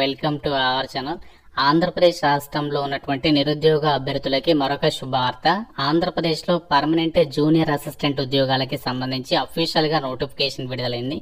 Welcome to our channel. Andhra Pradesh రాష్ట్రంలో ఉన్నటువంటి నిరుద్యోగ అభ్యర్థులకి మరొక శుభవార్త. ఆంధ్రప్రదేశ్ లో పర్మనెంట్ జూనియర్ అసిస్టెంట్ ఉద్యోగాలకి సంబంధించి అఫీషియల్ గా నోటిఫికేషన్ విడుదలైంది.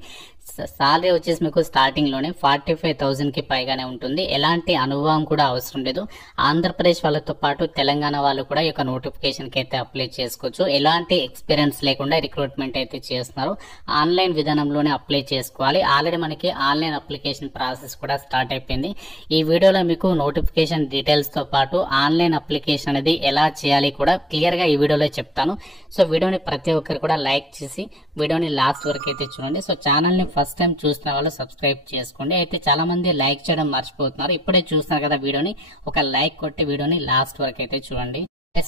సాలరీ వచ్చేసి మీకు స్టార్టింగ్ లోనే 45,000 కి పైగానే ఉంటుంది. ఎలాంటి అనుభవం కూడా అవసరం లేదు. ఆంధ్రప్రదేశ్ వాళ్ళతో పాటు తెలంగాణ వాళ్ళు కూడా ఈ యొక్క నోటిఫికేషన్ కి అయితే అప్లై చేసుకోవచ్చు. ఎలాంటి ఎక్స్పీరియన్స్ లేకుండా రిక్రూట్మెంట్ అయితే చేస్తున్నారు. ఆన్లైన్ విధానంలోనే అప్లై చేసుకోవాలి. ఆల్రెడీ మనకి ఆన్లైన్ అప్లికేషన్ ప్రాసెస్ కూడా స్టార్ట్ అయిపోయింది. ఈ వీడియోలో మీకు నోటిఫికేషన్ డీటెయిల్స్ తో పాటు ఆన్లైన్ అప్లికేషన్ అనేది ఎలా చేయాలి కూడా క్లియర్ గా ఈ వీడియోలో చెప్తాను. సో వీడియోని ప్రతి ఒక్కరు కూడా లైక్ చేసి వీడియోని లాస్ట్ వరకు అయితే చూడండి. సో ఛానల్ ని ఫస్ట్ టైం చూస్తున్న వాళ్ళు సబ్స్క్రైబ్ చేసుకోండి. అయితే చాలా మంది లైక్ చేయడం మర్చిపోతున్నారు. ఇప్పుడే చూస్తున్నారు కదా వీడియోని, ఒక లైక్ కొట్టి వీడియోని లాస్ట్ వరకు అయితే చూడండి.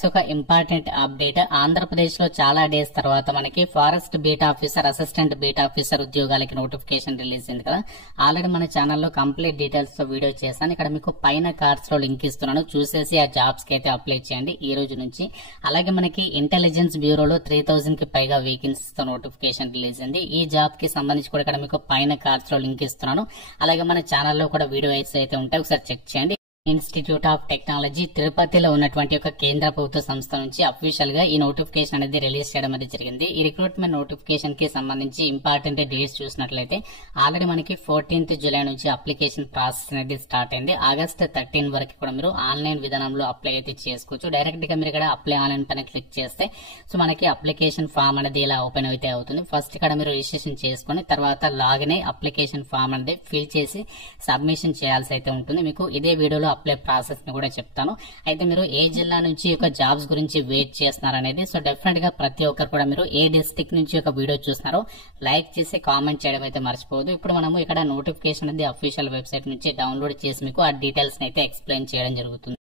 ఒక ఇంపార్టెంట్ అప్డేట్. ఆంధ్రప్రదేశ్ లో చాలా డేస్ తర్వాత మనకి forest beat officer, assistant beat officer ఉద్యోగాలకి నోటిఫికేషన్ రిలీజ్ అయింది కదా. ఆల్రెడీ మన ఛానల్లో కంప్లీట్ డీటెయిల్స్ తో వీడియో చేశాను. ఇక్కడ మీకు పైన కార్డ్స్ లో లింక్ ఇస్తున్నాను, చూసేసి ఆ జాబ్స్ కి అయితే అప్లై చేయండి ఈ రోజు నుంచి. అలాగే మనకి ఇంటెలిజెన్స్ బ్యూరోలో 3,000 కి పైగా వేకెన్సీస్ తో నోటిఫికేషన్ రిలీజ్ అయింది. ఈ జాబ్ కి సంబంధించి కూడా ఇక్కడ మీకు పైన కార్డ్స్ లో లింక్ ఇస్తున్నాను. అలాగే మన ఛానల్లో కూడా వీడియో అయితే ఉంటాయి, ఒకసారి చెక్ చేయండి. ఇన్స్టిట్యూట్ ఆఫ్ టెక్నాలజీ తిరుపతిలో ఉన్నటువంటి ఒక కేంద్ర ప్రభుత్వ సంస్థ నుంచి అఫీషియల్ గా ఈ నోటిఫికేషన్ అనేది రిలీజ్ చేయడం అనేది జరిగింది. ఈ రిక్రూట్మెంట్ నోటిఫికేషన్ కి సంబంధించి ఇంపార్టెంట్ డేట్స్ చూసినట్లయితే ఆల్రెడీ మనకి 14th జూలై నుంచి అప్లికేషన్ ప్రాసెస్ అనేది స్టార్ట్ అయింది. ఆగస్ట్ 13 వరకు కూడా మీరు ఆన్లైన్ విధానంలో అప్లై అయితే చేసుకోవచ్చు. డైరెక్ట్ గా మీరు ఇక్కడ అప్లై ఆన్లైన్ పైన క్లిక్ చేస్తే సో మనకి అప్లికేషన్ ఫామ్ అనేది ఇలా ఓపెన్ అయితే అవుతుంది. ఫస్ట్ ఇక్కడ మీరు రిజిస్ట్రేషన్ చేసుకుని తర్వాత లాగిన్ అయ్యి అప్లికేషన్ ఫామ్ అనేది ఫిల్ చేసి సబ్మిషన్ చేయాల్సి అయితే ఉంటుంది. మీకు ఇదే వీడియోలో అప్లై ప్రాసెస్ ని కూడా చెప్తాను. అయితే మీరు ఏ జిల్లా నుంచి ఒక జాబ్స్ గురించి వెయిట్ చేస్తున్నారు అనేది, సో డెఫినెట్ గా ప్రతి ఒక్కరు కూడా మీరు ఏ డిస్ట్రిక్ట్ నుంచి ఒక వీడియో చూస్తున్నారో లైక్ చేసి కామెంట్ చేయడం అయితే మర్చిపోవద్దు. ఇప్పుడు మనము ఇక్కడ నోటిఫికేషన్ అనేది అఫీషియల్ వెబ్సైట్ నుంచి డౌన్లోడ్ చేసి మీకు ఆ డీటెయిల్స్ అయితే ఎక్స్ప్లెయిన్ చేయడం జరుగుతుంది.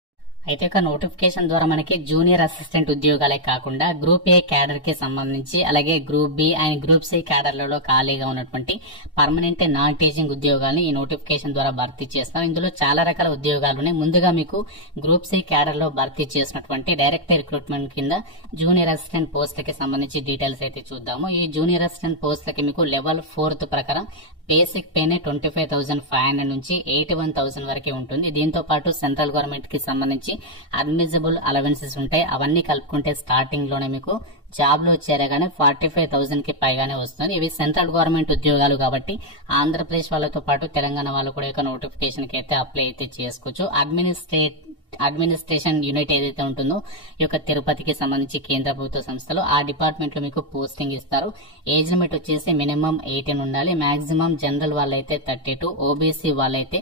అయితే ఒక నోటిఫికేషన్ ద్వారా మనకి జూనియర్ అసిస్టెంట్ ఉద్యోగాలే కాకుండా గ్రూప్ ఏ క్యాడర్ కి సంబంధించి అలాగే group B and group C క్యాడర్లలో ఖాళీగా ఉన్నటువంటి పర్మనెంట్ నాన్ టీచింగ్ ఉద్యోగాలను ఈ నోటిఫికేషన్ ద్వారా భర్తీ చేస్తారు. ఇందులో చాలా రకాల ఉద్యోగాలు ఉన్నాయి. ముందుగా మీకు గ్రూప్ సి క్యాడర్ లో భర్తీ చేసినటువంటి డైరెక్ట్ రిక్రూట్మెంట్ కింద జూనియర్ అసిస్టెంట్ పోస్టులకి సంబంధించి డీటెయిల్స్ అయితే చూద్దాము. ఈ జూనియర్ అసిస్టెంట్ పోస్టులకి మీకు లెవెల్ 4 ప్రకారం బేసిక్ పేనే 25,500 నుంచి 81,000 వరకు ఉంటుంది. దీంతో పాటు సెంట్రల్ గవర్నమెంట్ కి సంబంధించి అడ్మిసిబుల్ అలవెన్సెస్ ఉంటాయి. అవన్నీ కలుపుకుంటే స్టార్టింగ్ లోనే మీకు జాబ్ లో చేరగానే 45,000 కి పైగానే వస్తుంది. ఇవి సెంట్రల్ గవర్నమెంట్ ఉద్యోగాలు కాబట్టి ఆంధ్రప్రదేశ్ వాళ్ళతో పాటు తెలంగాణ వాళ్ళు కూడా ఒక నోటిఫికేషన్ కి అయితే అప్లై అయితే చేసుకోవచ్చు. అడ్మినిస్ట్రేషన్ యూనిట్ ఏదైతే ఉంటుందో ఈ యొక్క తిరుపతికి సంబంధించి కేంద్ర ప్రభుత్వ సంస్థలో ఆ డిపార్ట్మెంట్ లో మీకు పోస్టింగ్ ఇస్తారు. ఏజ్ లిమిట్ వచ్చేసి మినిమం 18 ఉండాలి. మాక్సిమం జనరల్ వాళ్ళైతే 32, ఓబీసీ వాళ్ళైతే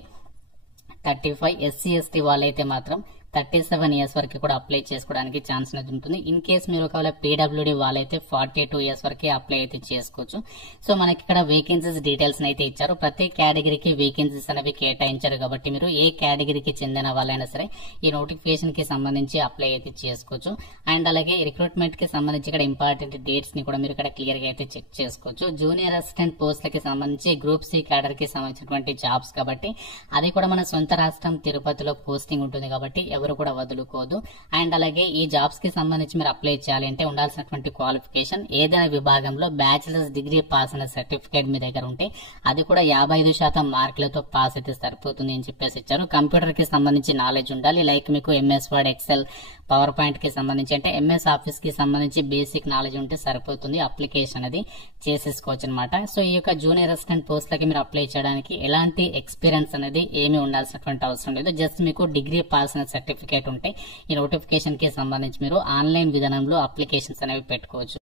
35, ఎస్సీ ఎస్టీ వాళ్ళైతే మాత్రం 37 ఇయర్స్ వరకు కూడా అప్లై చేసుకోవడానికి ఛాన్స్ అనేది ఉంటుంది. ఇన్ కేస్ మీరు ఒకవేళ పీడబ్ల్యూడీ వాళ్ళైతే 42 ఇయర్స్ వరకే అప్లై అయితే చేసుకోవచ్చు. సో మనకి ఇక్కడ వేకెన్సీస్ డీటెయిల్స్ అయితే ఇచ్చారు. ప్రతి కేటగిరీకి వేకెన్సీస్ అనేవి కేటాయించారు కాబట్టి మీరు ఏ కేటగిరీకి చెందిన వాళ్ళైనా సరే ఈ నోటిఫికేషన్ కి సంబంధించి అప్లై అయితే చేసుకోవచ్చు. అండ్ అలాగే రిక్రూట్మెంట్ కి సంబంధించి ఇక్కడ ఇంపార్టెంట్ డేట్స్ ని కూడా మీరు ఇక్కడ క్లియర్ గా అయితే చెక్ చేసుకోవచ్చు. జూనియర్ అసిస్టెంట్ పోస్టులకి సంబంధించి గ్రూప్ సి క్యాడర్ కి సంబంధించినటువంటి జాబ్స్ కాబట్టి అది కూడా మన సొంత రాష్ట్రం తిరుపతిలో పోస్టింగ్ ఉంటుంది కాబట్టి ఎవరు కూడా వదులుకోదు. అండ్ అలాగే ఈ జాబ్స్ కి సంబంధించి మీరు అప్లై చేయాలి అంటే ఉండాల్సినటువంటి క్వాలిఫికేషన్ ఏదైనా విభాగంలో బ్యాచిలర్స్ డిగ్రీ పాస్ అనే సర్టిఫికేట్ మీ దగ్గర ఉంటే అది కూడా 55% మార్కులతో పాస్ అయితే సరిపోతుంది అని చెప్పేసి ఇచ్చారు. కంప్యూటర్ కి సంబంధించి నాలెడ్జ్ ఉండాలి. లైక్ మీకు MS word, Excel, PowerPoint కి సంబంధించి అంటే ఎంఎస్ ఆఫీస్ కి సంబంధించి బేసిక్ నాలెడ్జ్ ఉంటే సరిపోతుంది. అప్లికేషన్ అనేది చేసేసుకోవచ్చు అనమాట. సో ఈ యొక్క జూనియర్ అసిస్టెంట్ పోస్టులకి మీరు అప్లై చేయడానికి ఎలాంటి ఎక్స్పీరియన్స్ అనేది ఏమీ ఉండాల్సినటువంటి అవసరం లేదు. జస్ట్ మీకు డిగ్రీ పాస్ అనే సర్టిఫికేట్ ఉంటే ఈ నోటిఫికేషన్ కి సంబంధించి మీరు ఆన్లైన్ విధానంలో అప్లికేషన్స్ అనేవి పెట్టుకోవచ్చు.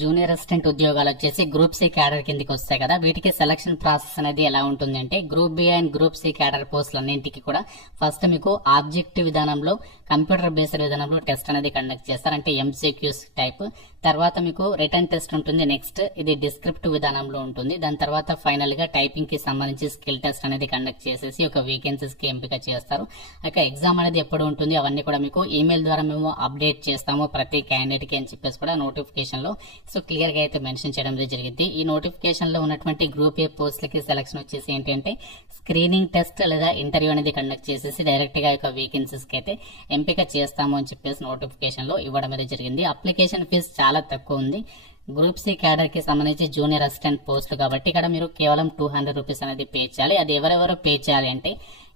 జూనియర్ అసిస్టెంట్ ఉద్యోగాలు వచ్చేసి గ్రూప్ సి క్యాడర్ కిందకి వస్తాయి కదా. వీటికి సెలక్షన్ ప్రాసెస్ అనేది ఎలా ఉంటుంది అంటే group B and group C cadre పోస్టులు అన్నింటికి కూడా ఫస్ట్ మీకు ఆబ్జెక్టివ్ విధానంలో కంప్యూటర్ బేస్డ్ విధానంలో టెస్ట్ అనేది కండక్ట్ చేస్తారు, అంటే ఎంసీక్యూస్ టైప్. తర్వాత మీకు రిటర్న్ టెస్ట్ ఉంటుంది. నెక్స్ట్ ఇది డిస్క్రిప్టివ్ విధానంలో ఉంటుంది. దాని తర్వాత ఫైనల్ గా టైపింగ్ కి సంబంధించి స్కిల్ టెస్ట్ అనేది కండక్ట్ చేసేసి ఒక వేకెన్సీస్ కి ఎంపిక చేస్తారు. ఇక ఎగ్జామ్ అనేది ఎప్పుడు ఉంటుంది అవన్నీ కూడా మీకు ఈమెయిల్ ద్వారా మేము అప్డేట్ చేస్తాము ప్రతి క్యాండిడేట్ కి అని చెప్పేసి కూడా నోటిఫికేషన్ లో సో క్లియర్ గా అయితే మెన్షన్ చేయడం జరిగింది. ఈ నోటిఫికేషన్ లో ఉన్నటువంటి గ్రూప్ ఏ పోస్టులకి సెలక్షన్ వచ్చేసి ఏంటంటే స్క్రీనింగ్ టెస్ట్ లేదా ఇంటర్వ్యూ అనేది కండక్ట్ చేసేసి డైరెక్ట్ గా వేకెన్సీస్ కి అయితే ఎంపిక చేస్తాము అని చెప్పేసి నోటిఫికేషన్ లో ఇవ్వడం జరిగింది. అప్లికేషన్ ఫీజు చాలా తక్కువ ఉంది. గ్రూప్ సి క్యాడర్ కి సంబంధించి జూనియర్ అసిస్టెంట్ పోస్టులు కాబట్టి ఇక్కడ మీరు కేవలం 200 రూపీస్ అనేది పే చేయాలి. అది ఎవరెవరు పే చేయాలి అంటే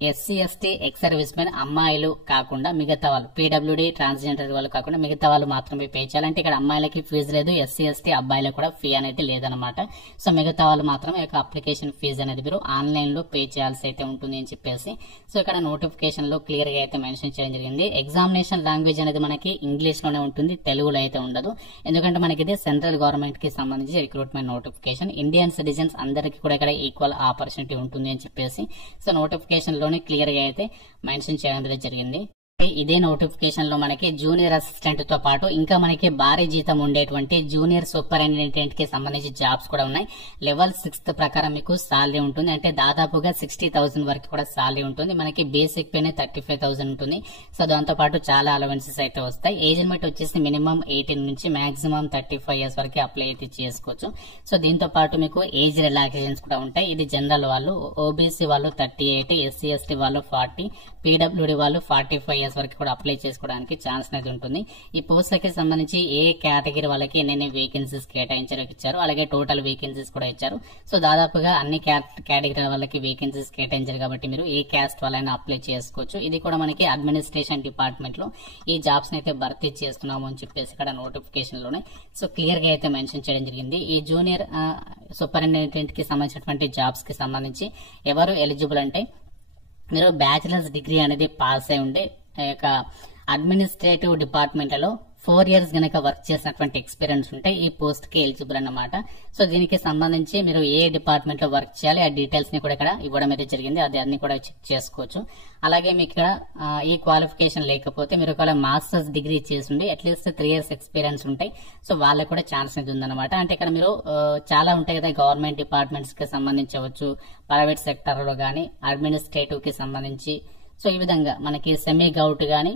SC ST ex service men అమ్మాయిలు కాకుండా మిగతా వాళ్ళు, పీడబ్ల్యూడీ ట్రాన్స్జెండర్ వాళ్ళు కాకుండా మిగతా వాళ్ళు మాత్రమే పే చేయాలి. అంటే ఇక్కడ అమ్మాయిలకి ఫీజు లేదు, ఎస్సీ ఎస్టీ అబ్బాయిలకు కూడా ఫీ అనేది లేదనమాట. సో మిగతా వాళ్ళు మాత్రం ఈ యొక్క అప్లికేషన్ ఫీజు అనేది మీరు ఆన్లైన్ లో పే చేయాల్సి అయితే ఉంటుంది అని చెప్పేసి సో ఇక్కడ నోటిఫికేషన్ లో క్లియర్ గా అయితే మెన్షన్ చేయడం జరిగింది. ఎగ్జామినేషన్ లాంగ్వేజ్ అనేది మనకి ఇంగ్లీష్ లోనే ఉంటుంది, తెలుగులో అయితే ఉండదు. ఎందుకంటే మనకి ఇది సెంట్రల్ గవర్నమెంట్ కి సంబంధించి రిక్రూట్మెంట్ నోటిఫికేషన్. ఇండియన్ సిటిజన్స్ అందరికీ కూడా ఇక్కడ ఈక్వల్ ఆపర్చునిటీ ఉంటుంది అని చెప్పేసి సో నోటిఫికేషన్ లోనే క్లియర్ గా అయితే మెన్షన్ చేయడం జరిగింది. ఇదే నోటిఫికేషన్ లో మనకి జూనియర్ అసిస్టెంట్ తో పాటు ఇంకా మనకి భారీ జీతం ఉండేటువంటి జూనియర్ సూపరింటెండెంట్ కి సంబంధించి జాబ్స్ కూడా ఉన్నాయి. లెవెల్ 6 ప్రకారం మీకు సాలరీ ఉంటుంది. అంటే దాదాపుగా 60,000 వరకు కూడా సాలరీ ఉంటుంది. మనకి బేసిక్ పేనే 35,000 ఉంటుంది. సో దాంతో పాటు చాలా అలవెన్సెస్ అయితే వస్తాయి. ఏజ్ లిమిట్ వచ్చేసి మినిమం 18 నుంచి మాక్సిమం 35 ఇయర్స్ వరకు అప్లై అయితే చేసుకోవచ్చు. సో దీంతో పాటు మీకు ఏజ్ రిలాక్సేషన్స్ కూడా ఉంటాయి. ఇది జనరల్ వాళ్ళు, ఓబీసీ వాళ్ళు 38, ఎస్సీ ఎస్టీ వాళ్ళు 40, పీడబ్ల్యూడీ వాళ్ళు 45 ఇయర్స్ వరకు కూడా అప్లై చేసుకోవడానికి ఛాన్స్ అనేది ఉంటుంది. ఈ పోస్టులకి సంబంధించి ఏ కేటగిరీ వాళ్ళకి ఎన్ని వేకెన్సీస్ ఇచ్చారు, అలాగే టోటల్ వేకెన్సీస్ కూడా ఇచ్చారు. సో దాదాపుగా అన్ని కేటగిరీ వాళ్ళకి వేకెన్సీస్ కేటాయించారు కాబట్టి మీరు ఏ క్యాస్ట్ వాళ్ళైనా అప్లై చేసుకోవచ్చు. ఇది కూడా మనకి అడ్మినిస్ట్రేషన్ డిపార్ట్మెంట్ లో ఈ జాబ్స్ అయితే భర్తీ చేస్తున్నాము అని చెప్పేసి ఇక్కడ నోటిఫికేషన్ లోనే సో క్లియర్ గా అయితే మెన్షన్ చేయడం జరిగింది. ఈ జూనియర్ సూపరింటెండెంట్ కి సంబంధించినటువంటి జాబ్స్ కి సంబంధించి ఎవరు ఎలిజిబుల్ అంటే మీరు బ్యాచిలర్స్ డిగ్రీ అనేది పాస్ అయి ఉండే అడ్మినిస్ట్రేటివ్ డిపార్ట్మెంట్ లలో 4 ఇయర్స్ గనక వర్క్ చేసినటువంటి ఎక్స్పీరియన్స్ ఉంటే ఈ పోస్ట్ కి ఎలిజిబుల్ అన్నమాట. సో దీనికి సంబంధించి మీరు ఏ డిపార్ట్మెంట్ లో వర్క్ చేయాలి ఆ డీటెయిల్స్ ని కూడా ఇక్కడ ఇవ్వడం అయితే జరిగింది. అది అన్ని కూడా చెక్ చేసుకోవచ్చు. అలాగే మీకు ఇక్కడ ఈ క్వాలిఫికేషన్ లేకపోతే మీరు ఒకవేళ మాస్టర్స్ డిగ్రీ చేసి అట్లీస్ట్ 3 ఇయర్స్ ఎక్స్పీరియన్స్ ఉంటాయి. సో వాళ్ళకి కూడా ఛాన్స్ అనేది ఉందన్నమాట. అంటే ఇక్కడ మీరు చాలా ఉంటాయి కదా, గవర్నమెంట్ డిపార్ట్మెంట్స్ కి సంబంధించవచ్చు, ప్రైవేట్ సెక్టర్ లో గానీ, అడ్మినిస్ట్రేటివ్ కి సంబంధించి సో ఈ విధంగా మనకి సెమీ గౌట్ గానీ,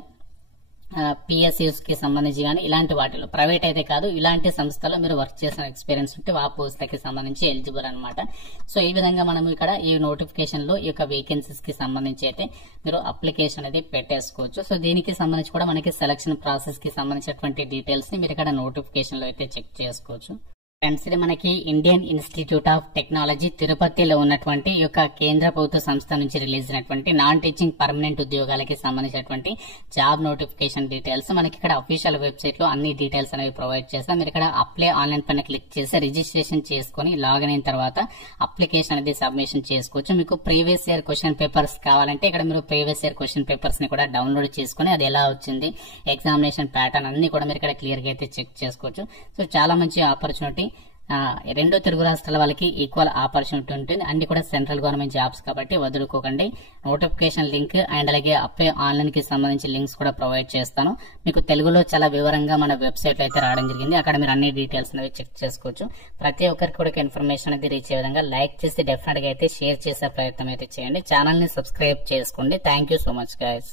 పిఎస్యూస్ కి సంబంధించి కానీ ఇలాంటి వాటిలో ప్రైవేట్ అయితే కాదు, ఇలాంటి సంస్థలో మీరు వర్క్ చేసిన ఎక్స్పీరియన్స్ ఉంటే ఆ పోస్టులకి సంబంధించి ఎలిజిబుల్ అనమాట. సో ఈ విధంగా మనం ఇక్కడ ఈ నోటిఫికేషన్ లో ఈ యొక్క వేకెన్సీస్ కి సంబంధించి అయితే మీరు అప్లికేషన్ అనేది పెట్టేసుకోవచ్చు. సో దీనికి సంబంధించి కూడా మనకి సెలక్షన్ ప్రాసెస్ కి సంబంధించినటువంటి డీటెయిల్స్ ని మీరు ఇక్కడ నోటిఫికేషన్ లో అయితే చెక్ చేసుకోవచ్చు. ఫ్రెండ్స్, ఇది మనకి ఇండియన్ ఇన్స్టిట్యూట్ ఆఫ్ టెక్నాలజీ తిరుపతిలో ఉన్నటువంటి ఈ యొక్క కేంద్ర ప్రభుత్వ సంస్థ నుంచి రిలీజ్ అయినటువంటి నాన్ టీచింగ్ పర్మనెంట్ ఉద్యోగాలకి సంబంధించినటువంటి జాబ్ నోటిఫికేషన్ డీటెయిల్స్ మనకి ఇక్కడ అఫీషియల్ వెబ్సైట్ లో అన్ని డీటెయిల్స్ అనేవి ప్రొవైడ్ చేస్తాం. మీరు ఇక్కడ అప్లై ఆన్లైన్ పైన క్లిక్ చేసి రిజిస్ట్రేషన్ చేసుకుని లాగిన్ అయిన తర్వాత అప్లికేషన్ అనేది సబ్మిషన్ చేసుకోవచ్చు. మీకు ప్రీవియస్ ఇయర్ క్వశ్చన్ పేపర్స్ కావాలంటే ఇక్కడ మీరు ప్రీవియస్ ఇయర్ క్వశ్చన్ పేపర్స్ ని కూడా డౌన్లోడ్ చేసుకుని అది ఎలా వచ్చింది, ఎగ్జామినేషన్ ప్యాటర్న్ అన్ని కూడా మీరు ఇక్కడ క్లియర్ గా అయితే చెక్ చేసుకోవచ్చు. సో చాలా మంచి ఆపర్చునిటీ. రెండు తెలుగు రాష్ట్రాల వాళ్ళకి ఈక్వల్ ఆపర్చునిటీ ఉంటుంది. అన్ని కూడా సెంట్రల్ గవర్నమెంట్ జాబ్స్ కాబట్టి వదులుకోకండి. నోటిఫికేషన్ లింక్ అండ్ అలాగే అప్లై ఆన్లైన్ కి సంబంధించి లింక్స్ కూడా ప్రొవైడ్ చేస్తాను. మీకు తెలుగులో చాలా వివరంగా మన వెబ్సైట్ లో అయితే రావడం జరిగింది. అక్కడ మీరు అన్ని డీటెయిల్స్ అనేవి చెక్ చేసుకోవచ్చు. ప్రతి ఒక్కరికి కూడా ఇన్ఫర్మేషన్ అనేది రీచ్ అయ్యే విధంగా లైక్ చేసి డెఫినెట్ గా అయితే షేర్ చేసే ప్రయత్నం అయితే చేయండి. ఛానల్ ని సబ్స్క్రైబ్ చేసుకోండి. Thank you so much guys.